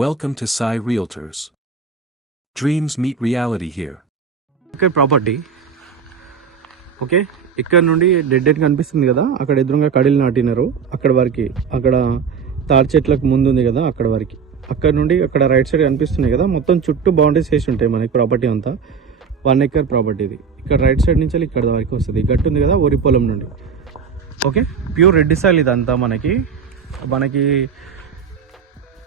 Welcome to Sai Realtors. Dreams meet reality here. ఇక్కడ property okay. ఇక్కడ నుండి dead end కనిపిస్తుంది కదా, అక్కడ ఎదురుగా కడీలు నాటినారు. అక్కడ వరకు, అక్కడ తాడి చెట్లకు ముందు ఉంది కదా, అక్కడ వరకు. అక్కడ నుండి అక్కడ రైట్ సైడ్ కనిపిస్తున్నాయి కదా, మొత్తం చుట్టూ బౌండరీస్ వేసి ఉంటాయి మనకి. ప్రాపర్టీ అంతా 1 acre ప్రాపర్టీ ఇది. ఇక్కడ రైట్ సైడ్ నుంచి ఇక్కడ వరకు వస్తుంది. గట్టు ఉంది కదా వరి పొలం నుండి. ఓకే, ప్యూర్ రెడ్డి సాయిల్ ఇదంతా మనకి.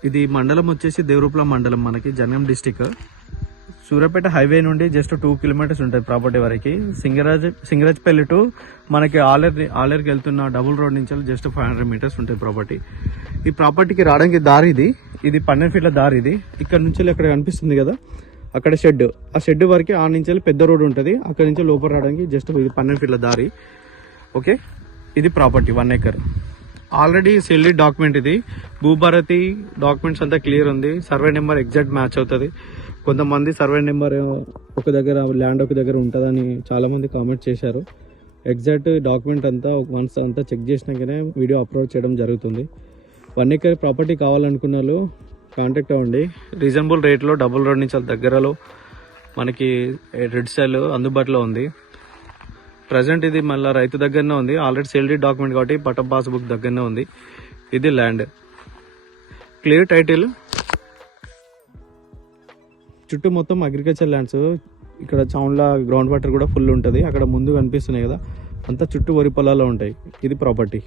ఇది మండలం వచ్చేసి దేవరూపల మండలం, మనకి జనగాం డిస్టిక్. సూర్యాపేట హైవే నుండి జస్ట్ 2 kilometers ఉంటుంది ప్రాపర్టీ వరకు. సింగరాజ్పల్లి టు మనకి ఆలేరుకి వెళ్తున్న డబుల్ రోడ్ నుంచి జస్ట్ 500 meters ఉంటుంది ప్రాపర్టీ. ఈ ప్రాపర్టీకి రావడానికి దారి ఇది 12 feet దారి. ఇది ఇక్కడ నుంచి అక్కడ కనిపిస్తుంది కదా, అక్కడ షెడ్, ఆ షెడ్ వరకు ఆ నుంచి పెద్ద రోడ్ ఉంటుంది. అక్కడ నుంచి లోపల రావడానికి జస్ట్ ఇది 12 feet దారి. ఓకే, ఇది property 1 acre. Already celled document ఇది. భూభారతి డాక్యుమెంట్స్ అంతా క్లియర్ ఉంది. సర్వే నెంబర్ ఎగ్జాక్ట్ మ్యాచ్ అవుతుంది. కొంతమంది సర్వే నెంబర్ ఒక దగ్గర, ల్యాండ్ ఒక దగ్గర ఉంటుందని చాలామంది కామెంట్ చేశారు. ఎగ్జాక్ట్ డాక్యుమెంట్ అంతా వన్స్ అంతా చెక్ చేసినాకనే వీడియో అప్లోడ్ చేయడం జరుగుతుంది. 1 acre ప్రాపర్టీ కావాలనుకున్న వాళ్ళు కాంటాక్ట్ అవ్వండి. రీజనబుల్ రేట్లో డబుల్ రోడ్ నుంచి దగ్గరలో మనకి రెడ్ సాయిల్ అందుబాటులో ఉంది. ప్రజెంట్ ఇది మళ్ళీ రైతు దగ్గరనే ఉంది. ఆల్రెడీ సేల్డ్ డాక్యుమెంట్ కాబట్టి పట్ట పాస్బుక్ దగ్గరనే ఉంది. ఇది ల్యాండ్ క్లియర్ టైటిల్. చుట్టూ మొత్తం అగ్రికల్చర్ ల్యాండ్స్. ఇక్కడ చౌండ్ల గ్రౌండ్ వాటర్ కూడా ఫుల్ ఉంటుంది. అక్కడ ముందు కనిపిస్తున్నాయి కదా, అంతా చుట్టూ వరి పొలాల్లో ఉంటాయి. ఇది ప్రాపర్టీ.